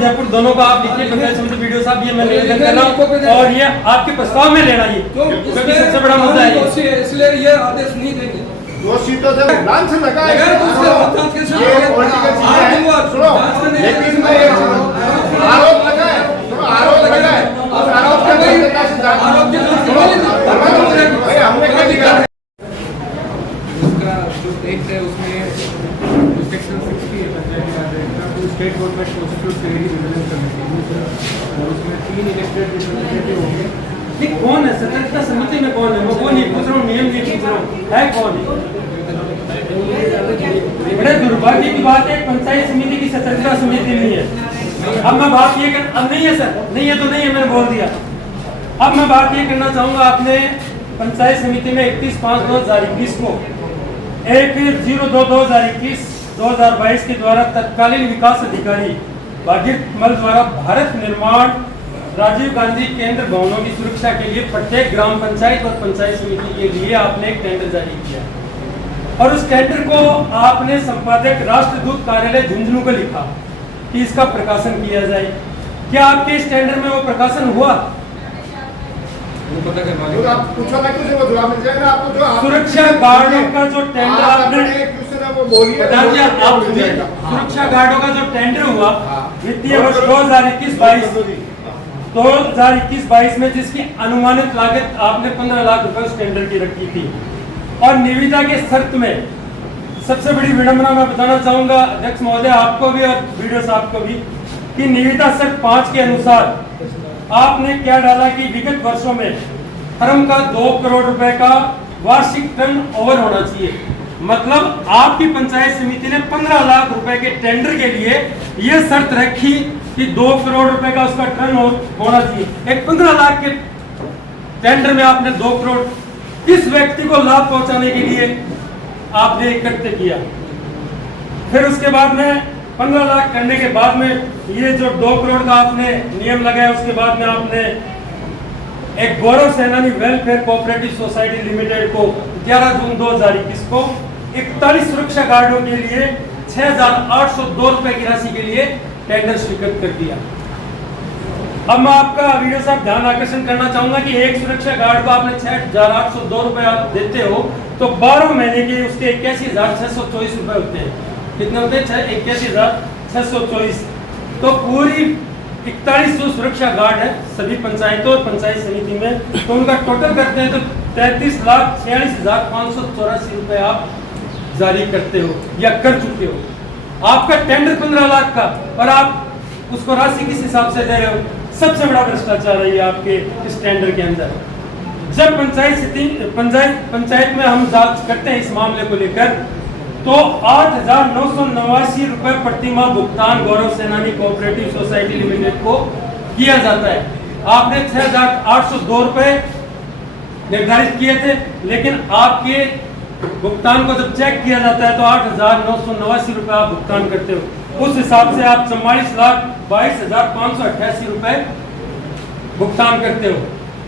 जयपुर दोनों का आप लिखिए पंचायत समिति वीडियो साहब, ये मैं निवेदन कर रहा हूँ और ये आपके प्रस्ताव में लेना ये क्योंकि सबसे बड़ा मुद्दा है इसलिए ये आदेश नहीं देंगे। दोषी तो जब लांछ लगा है ये पॉलिटिकल चीज है। सुनो लेकिन मैं आरोप लगा है, आरोप लगा है, उस आरोप के गंभीरता से आरोप की भाई हमने क्या किया उसका जो टेक्स्ट है उसमें सेक्शन 60 है पंचायती राज एक्ट का, तो स्टेट गवर्नमेंट कॉन्स्टिट्यूट करेगी विजिलेंस कमेटी और उसमें 3 इलेक्टेड रिप्रेजेंटेटिव होंगे। ये कौन है सतर्कता समिति में कौन है? वो नहीं पूछ रहा हूँ, नियम नहीं पूछ रहा हूँ, है कौन है? बड़े दुर्भाग्य की बात है पंचायत समिति की सतर्कता समिति नहीं है। अब मैं बात ये कर, अब नहीं है सर, नहीं है तो नहीं है, मैंने बोल दिया। अब मैं बात ये करना चाहूंगा, आपने पंचायत समिति में 31/5/2021 को 1/02/2021 2022 के द्वारा तत्कालीन विकास अधिकारी भागीरथ मल द्वारा भारत निर्माण राजीव गांधी केंद्र भवनों की सुरक्षा के लिए प्रत्येक ग्राम पंचायत और पंचायत समिति के लिए आपने एक टेंडर जारी किया और उस टेंडर को आपने संपादक राष्ट्रदूत कार्यालय झुंझुनू को लिखा कि इसका प्रकाशन किया जाए। क्या आपके इस टेंडर में वो प्रकाशन हुआ? वो पता करवा जो आप पूछो ना किसी को जवाब मिल जाएगा आपको। जो सुरक्षा गार्डों का जो टेंडर आपने वो बोलिए आप सुरक्षा गार्डों का जो टेंडर हुआ वित्तीय वर्ष 2021-22 में जिसकी अनुमानित लागत आपने 15 लाख रुपए उस टेंडर की रखी थी और निविदा के शर्त में सबसे बड़ी विडंबना मैं बताना चाहूंगा अध्यक्ष महोदय आपको भी और वीडियो साहब को भी कि निविदा शर्त 5 के अनुसार आपने क्या डाला कि विगत वर्षों में फर्म का 2 करोड़ रुपए का वार्षिक टर्न ओवर होना चाहिए। मतलब आपकी पंचायत समिति ने 15 लाख रुपए के टेंडर के लिए यह शर्त रखी कि 2 करोड़ रुपए का उसका टर्न होना चाहिए। एक 15 लाख के टेंडर में आपने 2 करोड़ किस व्यक्ति को लाभ पहुंचाने के लिए आपने इकट्ठे किया। फिर उसके बाद में 15 लाख करने के बाद में ये जो 2 करोड़ का आपने नियम लगाया उसके बाद में आपने एक गौरव सेनानी वेलफेयर कोऑपरेटिव सोसाइटी लिमिटेड को 11 जून 2021 को 41 सुरक्षा गार्डों के लिए 6,802 रुपए की राशि के लिए टेंडर स्वीकृत कर दिया। अब मैं आपका वीडियो साहब ध्यान आकर्षण करना चाहूंगा कि एक सुरक्षा गार्ड को आपने 6,802 रुपए आप देते हो तो 12 महीने के उसके 81,624 रुपए होते हैं। कितने होते हैं? 81,624। तो पूरी 4100 सुरक्षा गार्ड है सभी पंचायतों और पंचायत समिति में, तो उनका टोटल करते हैं तो 33,46,584 रुपए आप जारी करते हो या कर चुके हो। आपका टेंडर 15 लाख का और आप उसको राशि किस हिसाब से दे रहे हो? सबसे बड़ा भ्रष्टाचार है ये आपके इस टेंडर के अंदर। जब पंचायत में हम जांच करते हैं इस मामले को लेकर तो 8,989 रुपए प्रतिमाह भुगतान गौरव सेनानी कोऑपरेटिव सोसाइटी लिमिटेड को किया जाता है। आपने 6,802 रुपए निर्धारित किए थे, लेकिन आपके भुगतान को जब चेक किया जाता है तो 8,989 रुपए आप भुगतान करते हो। उस हिसाब से आप 44,22,588 रुपए भुगतान करते हो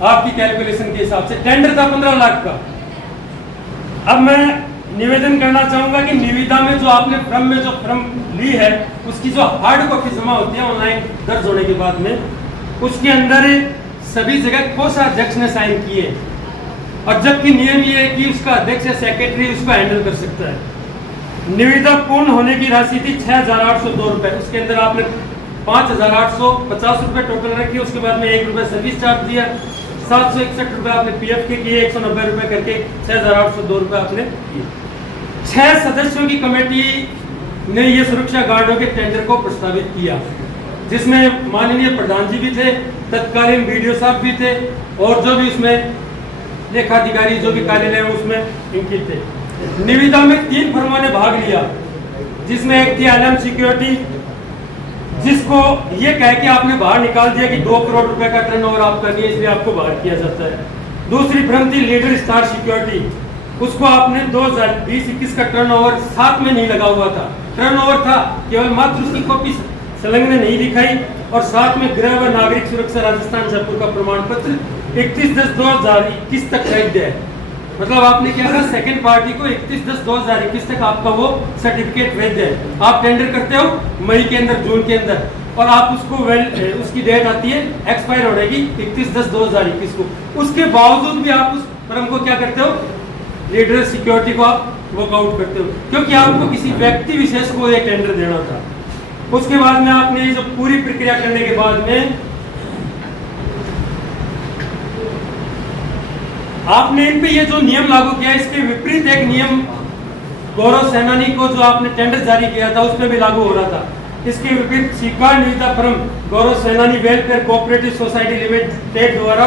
आपकी कैलकुलेशन के हिसाब से। टेंडर था 15 लाख का। अब मैं निवेदन करना चाहूंगा कि निविदा में जो आपने फर्म में जो फर्म ली है उसकी जो हार्ड कॉपी जमा होती है ऑनलाइन दर्ज होने के बाद में, उसके अंदर सभी जगह कोषाध्यक्ष ने साइन किए और जबकि नियम ये है कि उसका अध्यक्ष या सेक्रेटरी उसको हैंडल कर सकता है। निविदा पूर्ण होने की राशि थी 6,802 रुपए, उसके अंदर आपने 5,850 रुपए टोटल रखी, उसके बाद में 1 रुपए सर्विस चार्ज दिया, 761 रुपए आपने पीएफ के किए, 190 रुपए करके 6,802 रुपए आपने किए। 6 सदस्यों की कमेटी ने ये सुरक्षा गार्डों के टेंडर को प्रस्तावित किया, जिसमें माननीय प्रधान जी भी थे, तत्कालीन बीडीओ साहब भी थे और जो भी उसमें लेखाधिकारी जो भी कार्यालय उसमें इनके थे। निविदा में 3 फर्मों ने भाग लिया, जिसमें एक थी आलम सिक्योरिटी, जिसको ये कह के आपने बाहर निकाल दिया कि 2 करोड़ रुपए का टर्नओवर आपका नहीं है इसलिए आपको बाहर किया जाता है। दूसरी फर्म थी लीडर स्टार सिक्योरिटी, उसको आपने 2020-21 का टर्नओवर साथ में नहीं लगा हुआ था, टर्नओवर था केवल मात्र उसकी कॉपी संलग्न नहीं दिखाई और साथ में गृह व नागरिक सुरक्षा राजस्थान जयपुर का प्रमाण पत्र 31/10/2021 तक वैध है। मतलब आपने क्या कहा, सेकंड पार्टी को 31/10/2021 तक आपका वो सर्टिफिकेट वैध है। आप टेंडर करते हो मई के अंदर, जून के अंदर, और आप उसको उसकी डेट आती है एक्सपायर हो जाएगी 31/10/2021 को, उसके बावजूद भी आप उस फर्म को क्या करते हो, लीडर सिक्योरिटी को आप वर्कआउट करते हो, क्योंकि आपको किसी व्यक्ति विशेष को ये टेंडर देना था। उसके बाद में आपने ये जो पूरी प्रक्रिया करने के बाद में आपने इन पे ये जो नियम लागू किया, इसके विपरीत एक नियम गौरव सेनानी को जो आपने टेंडर जारी किया था उसमें भी लागू हो रहा था। इसके विपरीत स्वीकार निविदा फर्म गौरव सेनानी वेलफेयर कोऑपरेटिव सोसाइटी लिमिटेड द्वारा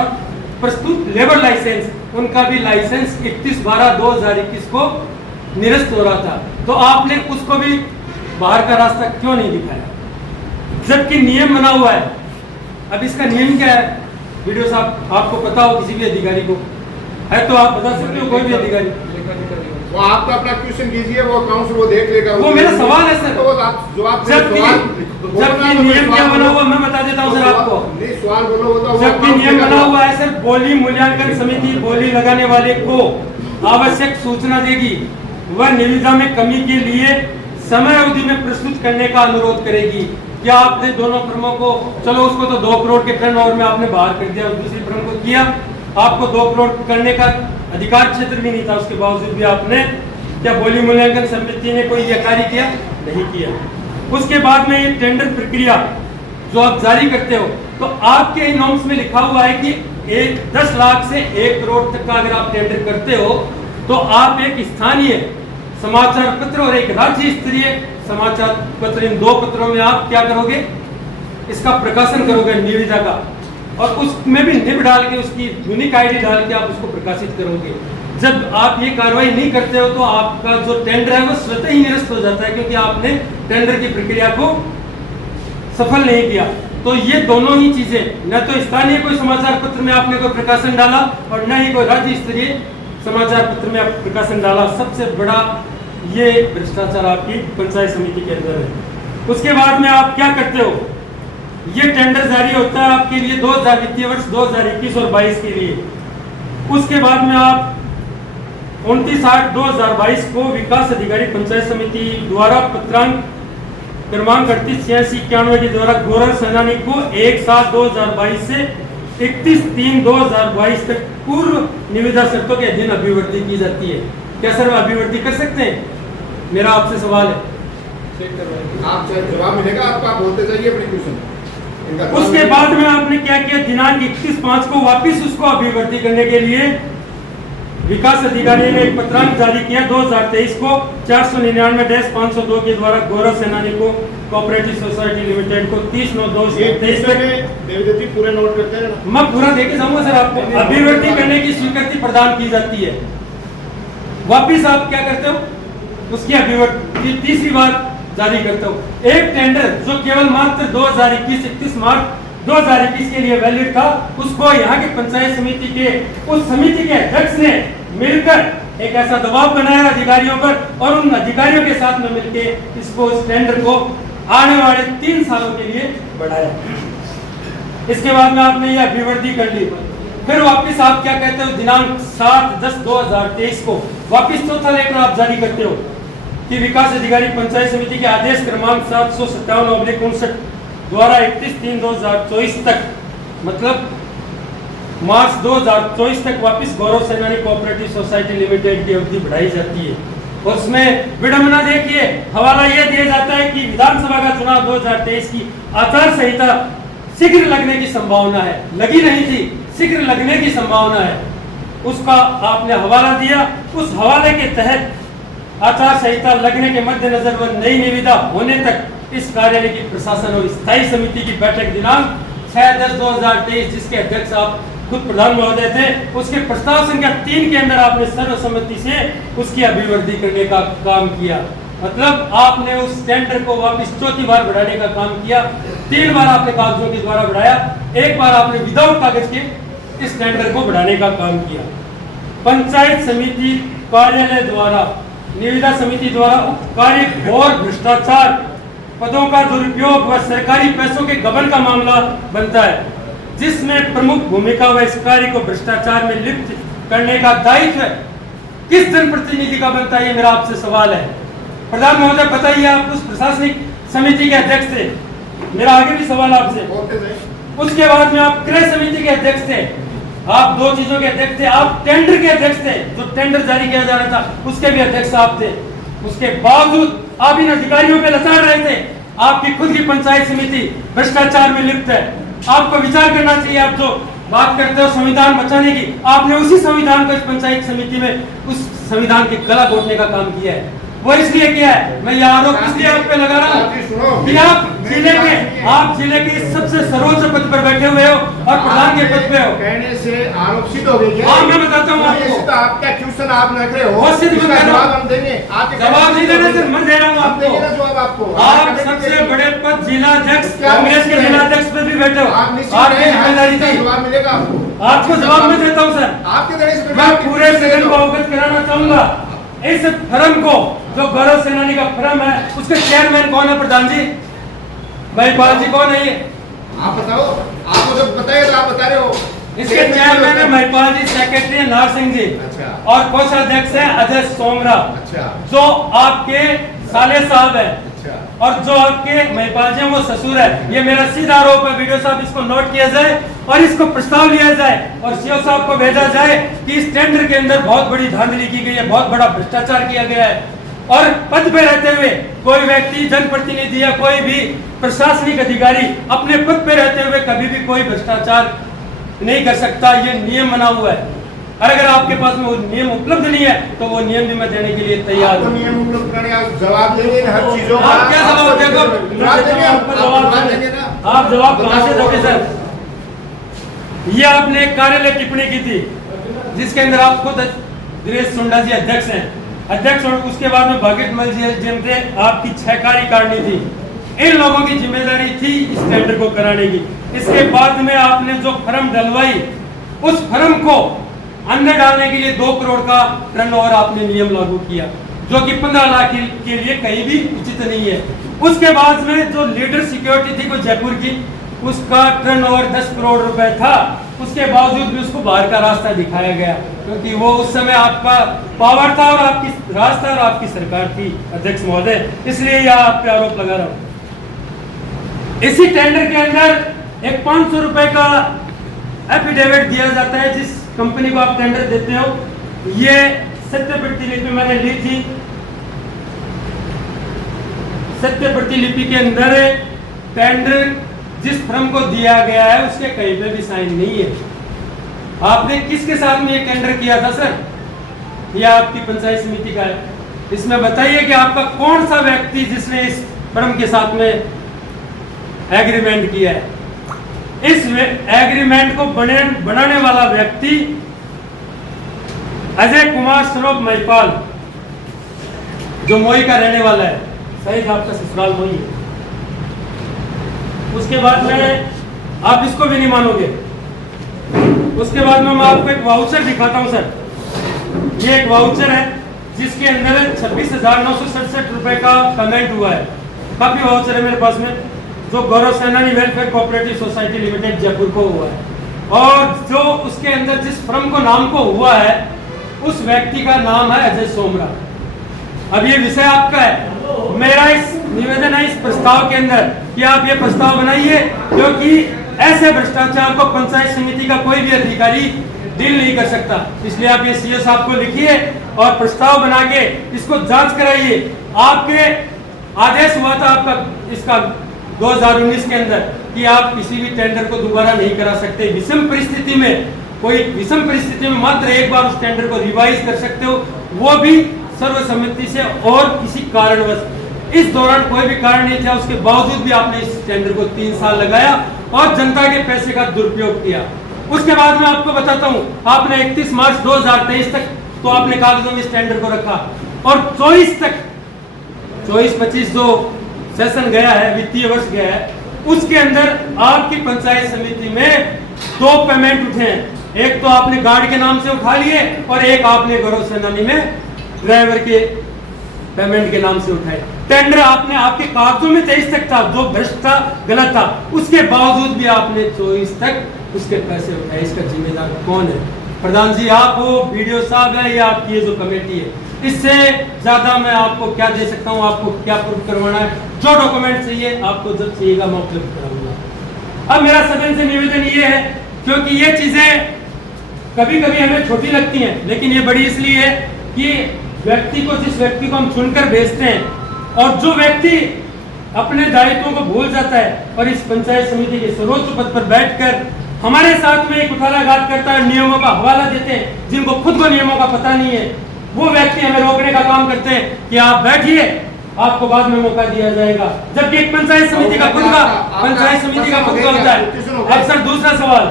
प्रस्तुत लेबर लाइसेंस, उनका भी लाइसेंस 31/12/2021 को निरस्त हो रहा था। तो आपने उसको भी बाहर का रास्ता क्यों नहीं दिखाया, जबकि नियम बना हुआ है। अब इसका नियम क्या है, वीडियो साहब आपको पता हो, किसी भी अधिकारी को है तो आप बता सकते हो, कोई भी अधिकारी। वो आपका अपना क्वेश्चन कीजिए, वो अकाउंट वो देख लेगा। वो मेरा सवाल है सर, तो आप जवाब जबकि नियम क्या बना हुआ मैं बता देता हूँ सर आपको। नहीं, सवाल बोलो, वो तो जबकि नियम बना हुआ है सर, बोली मूल्यांकन समिति बोली लगाने वाले को आवश्यक सूचना देगी, वह निविदा में कमी के लिए समय अवधि में प्रस्तुत करने का अनुरोध करेगी। क्या आपने दोनों फर्मों को, चलो उसको तो 2 करोड़ के टर्नओवर में आपने बाहर कर दिया, दूसरी फर्म को किया, आपको 2 करोड़ करने का अधिकार क्षेत्र भी नहीं था, उसके बावजूद भी आपने, क्या बोली मूल्यांकन समिति ने कोई यह कार्य किया? नहीं किया। उसके बाद में ये टेंडर प्रक्रिया जो आप जारी करते हो, तो आपके नॉर्म्स में लिखा हुआ है कि 10 लाख से 1 करोड़ तक का अगर आप टेंडर करते हो तो आप एक स्थानीय समाचार पत्र और एक राज्य स्तरीय समाचार पत्र, इन 2 पत्रों में आप क्या करोगे, इसका प्रकाशन करोगे निविदा का, और उसमें भी निब डाल के, उसकी यूनिक आईडी डाल के आप उसको प्रकाशित करोगे। जब आप ये कार्रवाई नहीं करते हो तो आपका जो टेंडर है वो स्वतः ही निरस्त हो जाता है, क्योंकि आपने टेंडर की प्रक्रिया को सफल नहीं किया। तो ये दोनों ही चीजें, न तो स्थानीय कोई समाचार पत्र में आपने कोई प्रकाशन डाला और न ही कोई राज्य स्तरीय समाचार पत्र में आप प्रकाशन डाला, सबसे बड़ा ये भ्रष्टाचार आपकी पंचायत समिति के अंदर है। उसके बाद में आप क्या करते हो, ये टेंडर जारी होता है आपके लिए 2000 वित्तीय वर्ष 2021 और 22 के लिए। उसके बाद में आप 29/8/2022 को विकास अधिकारी पंचायत समिति द्वारा पत्रांक क्रमांक 388691 के द्वारा गौरव सेनानी को 1/7/2022 से 31/3/2022 तक पूर्व निविदा शर्तों के अधीन अभिवृद्धि की जाती है। क्या सर अभिवृद्धि कर सकते हैं? मेरा आपसे सवाल है। आप जवाब मिलेगा आपका, आप बोलते जाइए अपने क्वेश्चन। उसके बाद में आपने क्या किया, दिनांक 31/5 को वापिस उसको अभिवृद्धि करने के लिए विकास अधिकारी ने एक पत्रांक जारी किया 2023 को 499-502 के द्वारा गौरव सेनानी को कोऑपरेटिव सोसाइटी लिमिटेड को 30/9/2023 देवदत्ती पूरे नोट करते हैं, मैं पूरा देके जाऊंगा सर आपको। अभिवृद्धि करने की स्वीकृति प्रदान की जाती है, वापिस आप क्या करते हो, उसकी अभिवृद्धि तीसरी बार जारी करते हो। एक टेंडर जो केवल मात्र 2021 31 मार्च 2021 के लिए वैलिड था, उसको यहाँ की पंचायत समिति के उस समिति के अध्यक्ष ने मिलकर एक ऐसा दबाव बनाया अधिकारियों पर, और उन अधिकारियों के साथ में मिलकर इसको, इस टेंडर को आने वाले 3 सालों के लिए बढ़ाया। इसके बाद में आपने ये अभिवृद्धि कर ली, फिर वापिस आप क्या कहते हो, दिनांक 7/10/2023 को वापिस चौथा लेटर आप जारी करते हो कि विकास अधिकारी पंचायत समिति के आदेश क्रमांक 757/59 द्वारा 31/3/2024 तक, मतलब मार्च 2024 तक वापिस गौरव सेनानी कोऑपरेटिव सोसाइटी लिमिटेड की अवधि बढ़ाई जाती है। और उसमें विडंबना देखिए, हवाला यह दिया जाता है कि विधानसभा का चुनाव 2023 की आचार संहिता शीघ्र लगने की संभावना है, लगी नहीं थी, शीघ्र लगने की संभावना है, उसका आपने हवाला दिया। उस हवाले के तहत आचार संहिता लगने के मद्देनजर व नई निविदा होने तक इस कार्यालय की प्रशासन और स्थायी समिति की बैठक दिनांक 6/10/2023, जिसके अध्यक्ष आप खुद प्रधान महोदय थे, उसके प्रस्ताव संख्या 3 के अंदर आपने सर्वसम्मति से उसकी अभिवृद्धि करने का काम किया। मतलब आपने उस टेंडर को वापस चौथी बार बढ़ाने का काम किया। 3 बार आपने कागजों के द्वारा बढ़ाया, 1 बार आपने विदाउट कागज के इस टेंडर को बढ़ाने का काम किया। पंचायत समिति कार्यालय द्वारा, निविदा समिति द्वारा उक्त कार्य और भ्रष्टाचार, पदों का दुरुपयोग व सरकारी पैसों के गबन का मामला बनता है, जिसमें प्रमुख भूमिका व इस कार्य को भ्रष्टाचार में लिप्त करने का दायित्व किस जनप्रतिनिधि का बनता है, ये मेरा आपसे सवाल है। प्रधान महोदय बताइए, आप उस प्रशासनिक समिति के अध्यक्ष थे, मेरा आगे भी सवाल आपसे। बोलते थे। उसके बाद में आप क्रय समिति के अध्यक्ष थे, आप 2 चीजों के अध्यक्ष थे, आप टेंडर के अध्यक्ष थे, जो टेंडर जारी किया जा रहा था उसके भी अध्यक्ष आप थे। उसके बावजूद आप इन अधिकारियों पे लताड़ रहे थे। आपकी खुद की पंचायत समिति भ्रष्टाचार में लिप्त है। आपको विचार करना चाहिए। आप जो बात करते हो संविधान बचाने की, आपने उसी संविधान को इस पंचायत समिति में उस संविधान की गला घोटने का काम किया है। वो इसलिए किया है, मैं ये आरोप इसलिए आप पे लगा रहा हूँ कि आप जिले के सबसे सर्वोच्च पद पर बैठे हुए हो और प्रधान के पद पे हो। कहने से आरोप सिद्ध हो गया। हाँ, मैं बताता हूँ आपको। तो आपका क्वेश्चन आप रख रहे हो, वो सिद्ध इसका मैं कर रहा जवाब हूँ। हम देंगे। आप जवाब नहीं देना सर, मैं दे रहा हूँ आपको। जवाब आपको। आप सबसे बड़े पद जिलाध्यक्ष, कांग्रेस के जिलाध्यक्ष पे भी बैठे हो। आप निश्चित आपकी रहे, जिम्मेदारी थी। जवाब मिलेगा आपको। आपको जवाब मैं देता हूँ सर। आपके देने से मैं पूरे सदन को अवगत कराना चाहूंगा। इस फर्म को, जो गौरव सेनानी का फर्म है, उसके चेयरमैन कौन है? प्रधान जी, महिपाल जी कौन है? ये आप बताओ, आपको जो बताया तो आप बता रहे हो। इसके चेयरमैन है महिपाल जी, सेक्रेटरी है नार सिंह जी, अच्छा। और कोषाध्यक्ष है अजय सोमरा, अच्छा। जो आपके साले साहब है, अच्छा। और जो आपके महिपाल जी हैं वो ससुर है। ये मेरा सीधा आरोप है। वीडियो साहब इसको नोट किया जाए और इसको प्रस्ताव लिया जाए और सीओ साहब को भेजा जाए कि इस टेंडर के अंदर बहुत बड़ी धांधली की गई है, बहुत बड़ा भ्रष्टाचार किया गया है। और पद पे रहते हुए कोई व्यक्ति, जनप्रतिनिधि या कोई भी प्रशासनिक अधिकारी अपने पद पे रहते हुए कभी भी कोई भ्रष्टाचार नहीं कर सकता। ये नियम बना हुआ है। और अगर आपके पास में वो नियम उपलब्ध नहीं है तो वो नियम भी मैं देने के लिए तैयार हूँ। नियम उपलब्ध करने आप जवाब देंगे हर चीजों का। आप क्या जवाब देंगे? आप जवाब कहाँ से दोगे सर? ये आपने एक कार्यालय टिप्पणी की थी जिसके अंदर आप खुद दिनेश सुंडा जी अध्यक्ष हैं, अध्यक्ष, और उसके बाद में भागीरथमल जी जिनसे आपकी 6 कार्यकारिणी थी। इन लोगों की जिम्मेदारी थी इस टेंडर को कराने की। इसके बाद में आपने जो फर्म डलवाई, उस फर्म को अंदर डालने के लिए 2 करोड़ का टर्नओवर आपने नियम लागू किया, जो कि 15 लाख के लिए कहीं भी उचित नहीं है। उसके बाद में जो लीडर सिक्योरिटी थी को जयपुर की, उसका टर्नओवर 10 करोड़ रुपए था। उसके बावजूद भी उसको बाहर का रास्ता दिखाया गया, क्योंकि वो उस समय आपका पावर था और आपकी रास्ता और आपकी सरकार थी अध्यक्ष महोदय, इसलिए यह आप पे आरोप लगा रहा हूं। इसी टेंडर के अंदर एक 500 रुपए का एफिडेविट दिया जाता है जिस कंपनी को आप टेंडर देते हो। ये सत्य प्रतिलिपि मैंने ली थी। सत्य प्रतिलिपि के अंदर टेंडर जिस फर्म को दिया गया है उसके कहीं पे भी साइन नहीं है। आपने किसके साथ में ये टेंडर किया था सर? यह आपकी पंचायत समिति का है। इसमें बताइए कि आपका कौन सा व्यक्ति जिसने इस फर्म के साथ में एग्रीमेंट किया है। इस एग्रीमेंट को बनाने वाला व्यक्ति अजय कुमार स्वरूप महिपाल, जो मोई का रहने वाला है, सही आपका ससुराल मोई है। उसके बाद में आप इसको भी नहीं मानोगे। उसके बाद में मैं आपको एक वाउचर दिखाता हूं सर। ये एक वाउचर है जिसके अंदर 26,967 रुपए का पेमेंट हुआ है। काफी वाउचर है मेरे पास में, जो गौरव सेनानी welfare cooperative society limited Jaipur को हुआ है। और जो उसके अंदर जिस फर्म को नाम को हुआ है उस व्यक्ति का नाम है अजय सोमरा। अब ये विषय आपका है। मेरा इस निवेदन है इस प्रस्ताव के अंदर कि आप ये प्रस्ताव बनाइए, क्योंकि ऐसे भ्रष्टाचार को पंचायत समिति का कोई भी अधिकारी डील नहीं कर सकता। इसलिए आप ये सीओ साहब को लिखिए और प्रस्ताव बना के इसको जांच कराइए। आपके आदेश हुआ था आपका इसका 2019 के अंदर कि आप किसी भी टेंडर को दोबारा नहीं करा सकते। विषम परिस्थिति में, कोई विषम परिस्थिति में मात्र एक बार उस टेंडर को रिवाइज कर सकते हो, वो भी सर्वसम्मति से और किसी कारणवश। इस दौरान कोई भी कारण नहीं था, उसके बावजूद भी आपने इस टेंडर को 3 साल लगाया और जनता के पैसे का दुरुपयोग किया। उसके बाद मैं आपको बताता हूं, आपने 31 मार्च 2023 तक तो आपने कागजों में इस टेंडर को रखा और 24 तक, 24-25 जो सेशन गया है, वित्तीय वर्ष गया है, उसके अंदर आपकी पंचायत समिति में 2 पेमेंट उठे हैं। एक तो आपने गार्ड के नाम से उठा लिए और एक आपने गौरव सेनानी में ड्राइवर के पेमेंट के नाम से उठाए। टेंडर आपने आपके कागजों में 23 तक था, जो भ्रष्ट था, गलत था, उसके बावजूद भी आपने 24 तक उसके पैसे उठाए। इसका जिम्मेदार कौन है? प्रधान जी आप हो, वीडियो साहब है, या आपकी ये जो कमेटी है, इससे ज्यादा मैं आपको क्या दे सकता हूँ, आपको क्या प्रूफ करवाना है, जो डॉक्यूमेंट चाहिए आपको जब चाहिएगा मैं उपलब्ध कराऊंगा। अब मेरा सदन से निवेदन ये है, क्योंकि ये चीजें कभी कभी हमें छोटी लगती हैं, लेकिन ये बड़ी इसलिए है कि व्यक्ति को, जिस व्यक्ति को हम चुनकर भेजते हैं और जो व्यक्ति अपने दायित्वों को भूल जाता है और इस पंचायत समिति के सर्वोच्च पद पर बैठकर हमारे साथ में एक उठालाघात करता है, नियमों का हवाला देते हैं, जिनको खुद को नियमों का पता नहीं है, वो व्यक्ति हमें रोकने का काम करते हैं कि आप बैठिए, आपको बाद में मौका दिया जाएगा, जबकि एक पंचायत समिति का खुद का होता है। अब सर दूसरा सवाल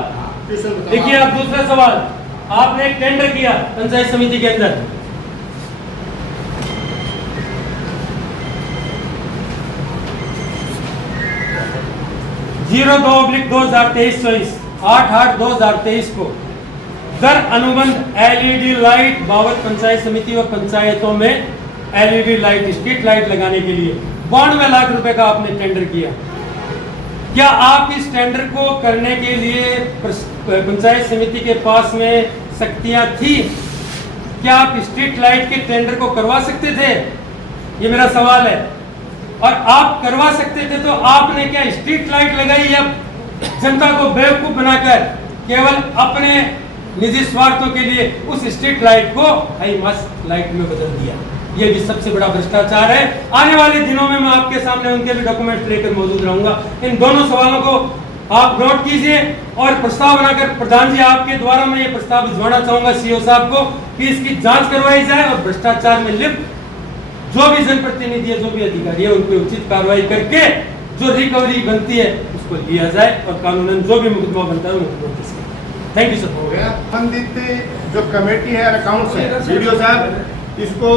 देखिए, आप दूसरा सवाल, आपने एक टेंडर किया पंचायत समिति के अंदर, जीरो 2/2023 8/8/2023 को दर अनुबंध एलईडी लाइट बावत पंचायत समिति व पंचायतों में एलईडी लाइट, स्ट्रीट लाइट लगाने के लिए 92 लाख रुपए का आपने टेंडर किया। क्या आप इस टेंडर को करने के लिए पंचायत समिति के पास में शक्तियां थी? क्या आप स्ट्रीट लाइट के टेंडर को करवा सकते थे? ये मेरा सवाल है। और आप करवा सकते थे तो आपने क्या स्ट्रीट लाइट लगाई या जनता को बेवकूफ बनाकर केवल अपने निजी स्वार्थों के लिए उस स्ट्रीट लाइट को हाई मास्क लाइट में बदल दिया? ये भी सबसे बड़ा भ्रष्टाचार है। आने वाले दिनों में मैं आपके सामने उनके भी डॉक्यूमेंट लेकर मौजूद रहूंगा। इन दोनों सवालों को आप नोट कीजिए और प्रस्ताव बनाकर, प्रधान जी आपके द्वारा मैं ये प्रस्ताव भिजवाना चाहूंगा सीओ साहब को कि इसकी जांच करवाई जाए और भ्रष्टाचार में लिप्त जो भी जनप्रतिनिधि है, जो भी अधिकारी है, उन पर उचित कार्रवाई करके जो रिकवरी बनती है उसको लिया जाए और कानूनन जो भी मुकदमा बनता है वो। Thank you sir. हो गया। संबंधित जो कमेटी है, अकाउंट्स है, वीडियो साहब, इसको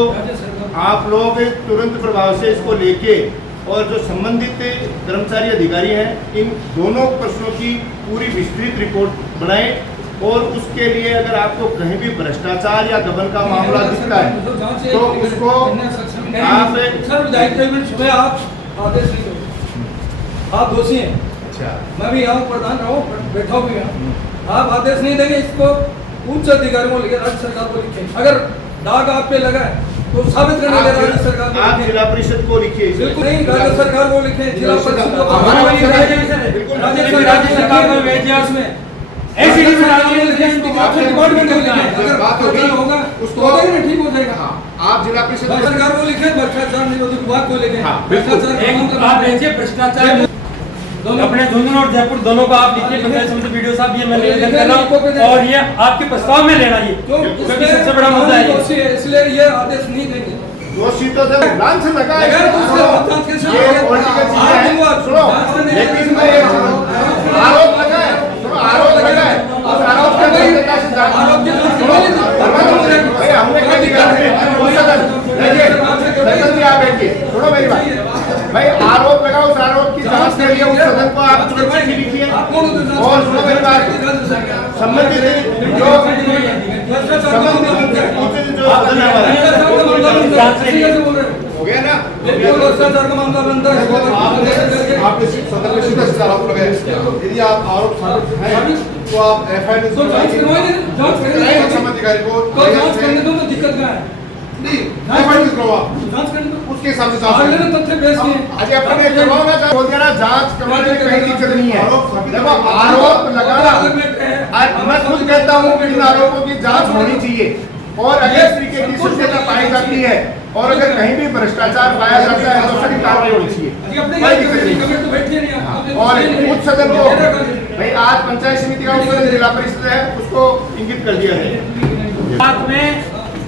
आप लोग तुरंत प्रभाव से इसको लेके और जो संबंधित कर्मचारी अधिकारी हैं, इन दोनों प्रश्नों की पूरी विस्तृत रिपोर्ट बनाएं और उसके लिए अगर आपको कहीं भी भ्रष्टाचार या गबन का मामला दिखता है तो उसको आप आदेश नहीं दो, आप दोषी हैं। अच्छा, मैं भी यहाँ प्रधान रहा हूँ, बैठा भी यहाँ, आप आदेश नहीं देंगे, इसको उच्च अधिकारियों को लिखे, राज्य सरकार को लिखे। अगर दाग आप पे लगा है तो साबित करने के राज्य सरकार को आप जिला परिषद को लिखिए। बिल्कुल नहीं, राज्य सरकार को लिखे, जिला परिषद को, राज्य सरकार को भेजिए, उसमें ऐसे डिपार्टमेंट को लिखे, अगर बात होगा उसको ठीक हो जाएगा। आप जिला परिषद सरकार को लिखे, भ्रष्टाचार निरोधक विभाग को लिखे, आप भेजिए भ्रष्टाचार अपने झुंझुनू और जयपुर दोनों को आप लिखिए पंचायत समिति वीडियो साहब, ये मैं निवेदन कर रहा हूँ और ये आपके प्रस्ताव में लेना, ये क्योंकि सबसे बड़ा मुद्दा है, इसलिए ये आदेश नहीं देंगे। दोषी तो जब लांछ लगा है, ये पॉलिटिकल चीज है। सुनो, लेकिन मैं एक आरोप लगा है, आरोप लगा है, उस आरोप के भाई हमने क्या सुनो मेरी बात भाई, आरोप लगा, उस आरोप की जांच के लिए उस सदन को आप चिट्ठी लिखिए और सुनो मेरी बात, संबंधित जो हो गया ना, भ्रष्टाचार का मामला बनता है। आपने सदन में सीधा आरोप लगाया, यदि आप आरोप साबित हैं तो आप एफआईआर अधिकारी को जांच करने दो, तो दिक्कत क्या है? जांच करने दो, उसके हिसाब से तथ्य पेश किए। अजय अपने बोल दिया ना, जांच करवाने में कहीं दिक्कत नहीं है। देखो आरोप लगाना, मैं खुद कहता हूँ कि इन आरोपों की जांच होनी चाहिए और अगर इस तरीके की सत्यता पाई जाती है और अगर कहीं भी भ्रष्टाचार पाया जाता है तो उसकी कार्रवाई होनी चाहिए। और उच्च सदन को भाई आज पंचायत समिति का उच्च जिला परिषद है, उसको इंगित कर दिया है। साथ में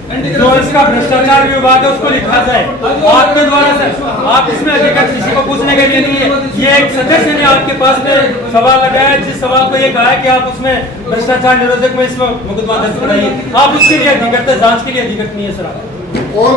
जो इसका भ्रष्टाचार विभाग है उसको लिखा जाए आपके द्वारा सर। आप इसमें अधिकृत किसी को पूछने के लिए नहीं है, ये एक सदस्य ने आपके पास में सवाल लगाया, जिस सवाल को ये कहा है कि आप उसमें भ्रष्टाचार निरोधक में इसमें मुकदमा दर्ज कराइए, आप उसके लिए अधिकृत, जांच के लिए अधिकृत नहीं है सर। और